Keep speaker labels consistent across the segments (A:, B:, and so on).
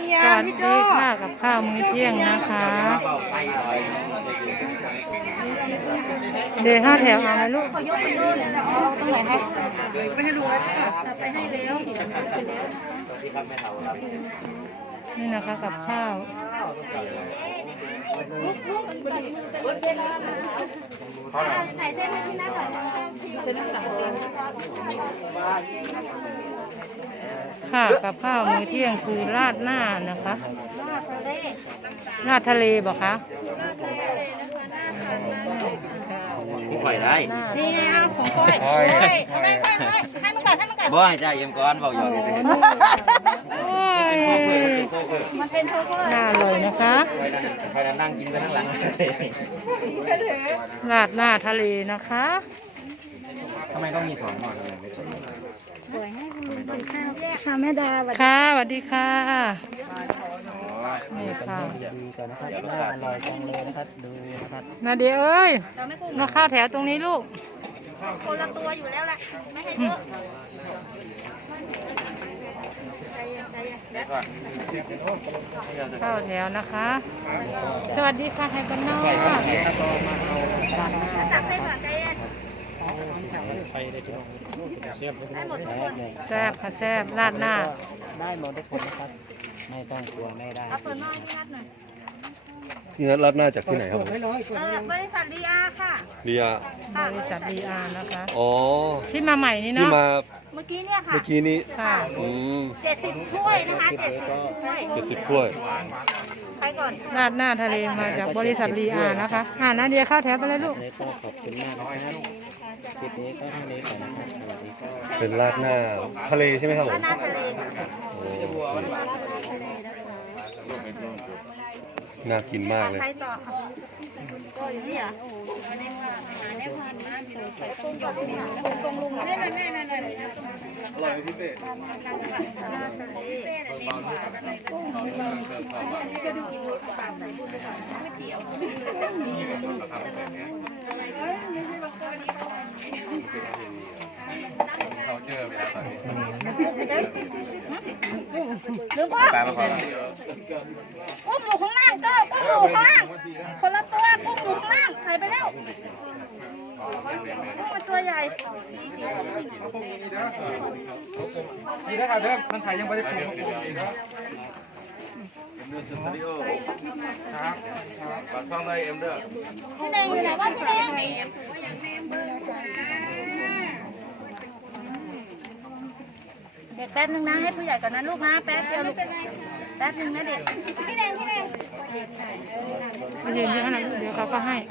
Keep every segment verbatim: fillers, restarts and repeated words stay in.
A: ยางพี่โจ้ค่ะกับข้าวมื้อเที่ยงนะคะเดี๋ยวห้าแถวเอาไหมลูก
B: เขายกไปนู่นเอาตรงไหนคะ
A: ไปให้ลุงแล้วใช่ป่ะ
B: ไปให้แล้ว
A: นี่นะคะกับข้าว
B: ใส่เส้นให้พี่นัทหน่อยเส้นน้ำตาล
A: ค่ะกับข้าวมื้อเที่ยงคือราดหน้านะคะราดทะเลบอกคะ
C: ผู้ข่อยได้
B: นี่ไงเอาของก้อยก้อยให้ให้ให้ให้มันก่อนให้มันก่อน
C: บ่ให้ใจเอ็มก้อนเบาหยอกเลย
B: มันเป็นโชเฟอร์
A: น่าเลยนะคะ
C: ใครนั่งกินไปข้างหลัง
A: ราดหน้าทะเลนะคะ
C: ทำไมต้องมีสองหม้อเลย
B: สวยให้คุณลุงกินข้าวค่ะแม่ดา
A: ค่ะสวัสดีค่ะนี่ค่ะ
C: อร่อยจังเลยนะครับดูนะครับ
A: นาเดียเอ้ยมาเข้าแถวตรงนี้ลูก
B: คนละตัวอยู่แล้วแหละไม่ให้เยอะ
A: เข้าแถวนะคะสวัสดีค่ะไทยบ้านนอกแซ่บค่ะแซ่บราดหน้า
C: ได้หมดทุกคนนะครับไม่ต้องกลัวไม่ได้
B: เอาเปิดหม้อให้นัดหน่อย
D: นี่นัดรับหน้าจากที่ไหนครับผม
B: เออบริษัทดีอาร์ค่ะ
D: ดีอา
A: บริษัทดีอาร์นะคะ
D: อ๋อ
A: ที่มาใหม่นี่เนาะ
D: ที่มา
B: เมื่อกี้เนี่ยค่ะ
D: เมื่อกี้นี้
A: ค่ะ
D: อืม
B: เจ็ดสิบถ้วยนะคะเจ็ดสิบถ้วย
D: เจ็ดสิบถ้วย
B: ไปก่อน
A: ราดหน้าทะเลมาจากบริษัทดีอาร์นะคะอ่านาเดียเข้าแถวไปเลยลูก
C: ขอบคุณมากนะครับคลิปนี้ก็เท่านี้ก่อนนะครับสวัสดีครับ
D: เป็นราดหน้าทะเลใช่ไหมครับผม
B: ราดหน้าทะเล
D: น่ากินมากเลย
B: ใครต่อก็อยู่นี่เหรอต้มกับนี่ต้มลุงเหรอนี่นี่นี่นี่อร่อยพี่เป้
D: เขาเจอไปแล้วตอนนี้
B: หรือว่ากุ้งอยู่ข้างล่างเจ้ากุ้งอยู่ข้างล่างคนละตัวกุ้งอยู่ข้างล่างใส่ไปแล้วกุ้งมันตัวใหญ่
D: นี่นะครับเด้อมันไทยยังไม่ได้ปรุง
C: เอ็มเดอร์สตูดิโอครับฝากช่องเลยเอ็มเดอร์
B: พี่แดงอยู่ไหนวะพี่แดงเด็กแป๊บนึงนะให้ผู้ใหญ่ก่อนนะลูกนะแป๊บเดียวลูกแป๊บนึงนะเด็กพี่แดงพี่แดง
A: มายืนที่ขนาดเดี๋ยวเขาก็ให้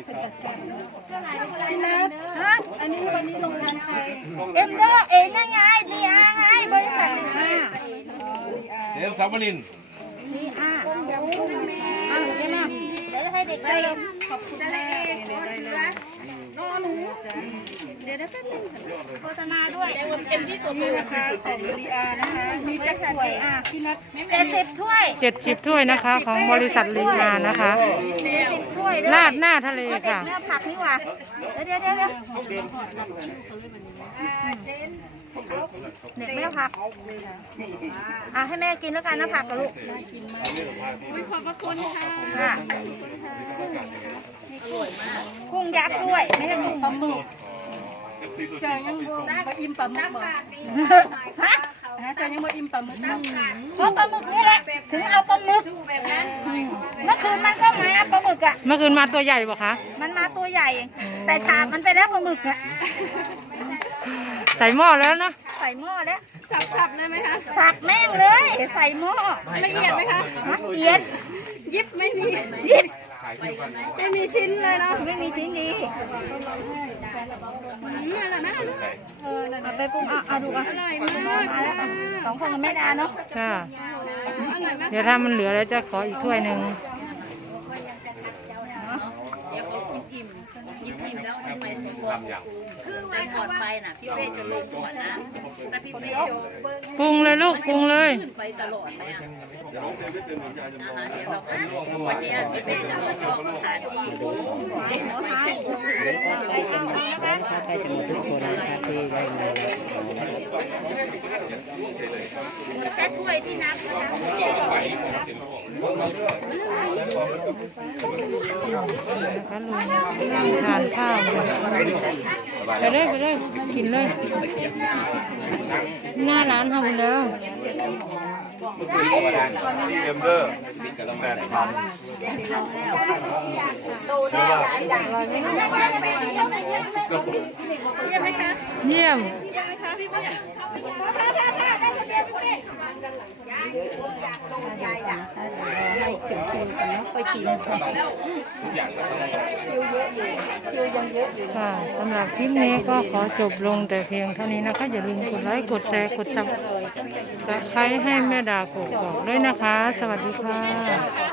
B: พี่นัทฮะอันนี้วันนี้โรงงานใครเอ็มเดอร์เอ็นยังไงดีอาร์ไงบริษัทดีอาร์
C: เซฟซัมมาริน
B: ดีอาร์อ้าวเดี๋ยวนะเดี๋ยวให้เด็กได้เลยขอบคุณแม่นอนหนูเดี๋ยวได้แป๊บนึงโฆษณาด้วยเป็นที่ตัวมือนะคะของดีอาร์นะคะมีบริษัทดีอาร์ที่นัดเจ็ดสิบถ้วย
A: เจ็ดสิบถ้วยนะคะของบริษัทดีอาร์นะคะราดหน้าทะเลค่ะ
B: เนื้อผักนี่หว่าเดี๋ยวเดี๋ยวเดี๋ยวเด็กแม่ผักอ่ะให้แม่กินแล้วกันนะผักกับลูกขอบพระคุณค่ะกุ้งยักษ์ด้วยไม่ใช่กุ้งปลาหมึกเจอยังบ่อิ่มปลาหมึกฮะเจอยังบ่อิ่มปลาหมึกเพราะปลาหมึกนี่แหละถึงเอาปลาหมึกเมื่อคืนมันก็มาปลาหมึกอะ
A: เมื่อคืนมาตัวใหญ่ป่ะคะ
B: มันมาตัวใหญ่แต่ฉากมันไปแล้วปลาหมึกอะ
A: ใส่หม้อแล้วนะ
B: ใส่หม้อแล้ว
E: สับๆได้ไหมคะ
B: สับแม่งเลยใส่หม้อ
E: ละเอียดไหมคะ
B: ละเอียด
E: ยิบไม่มี
B: ยิบ
E: ไม่มีชิ้นเลยเนาะ
B: ไม่มีชิ้นดี
E: นี่แหละนะ
B: เอาไปปรุงเอาเอาดูอ่ะ
E: อร่อยมาก
B: มาแล้วสองคนกับแม่ดาเนาะ
A: ค่ะเดี๋ยวถ้ามันเหลือแล้วจะขออีกถ้วยหนึ่ง
E: เดี๋ยวเขากินอิ่มกินอิ่มแล้วจะไปสมบูรณ์คือไปก่อนไปน่ะพี่เป้จะลงก่อนนะแต่พี่เป้
A: ปรุงเลยลูกปรุงเลย
E: ไปตลอดเลยอ่ะนะคะเดี๋ยวเราวันนี้พี่เป้จะมาลองสถานที่ดู
B: ไปเอาไปเอานะคะ
C: ใกล้จะหมดทุกคนนะครับที่ได้มา
B: แค่ถ้วยที่นับนะคะ
A: นะคะลุงนั่งทานข้าวอยู่ไปเลยไปเลยกินเลยหน้าร้านทำแล้ว
F: เอ็มเดอร์แปดพัน
A: เยี่ยม
B: ให้ถึงคิวกันเนาะไปกินคิวเยอะอยู่คิวยังเยอะอยู่
A: ค่ะสำหรับคลิปนี้ก็ขอจบลงแต่เพียงเท่านี้นะคะอย่าลืมกดไลค์กดแชร์กดซับสไครต์ให้แม่ดากกอกด้วยนะคะ สวัสดีค่ะ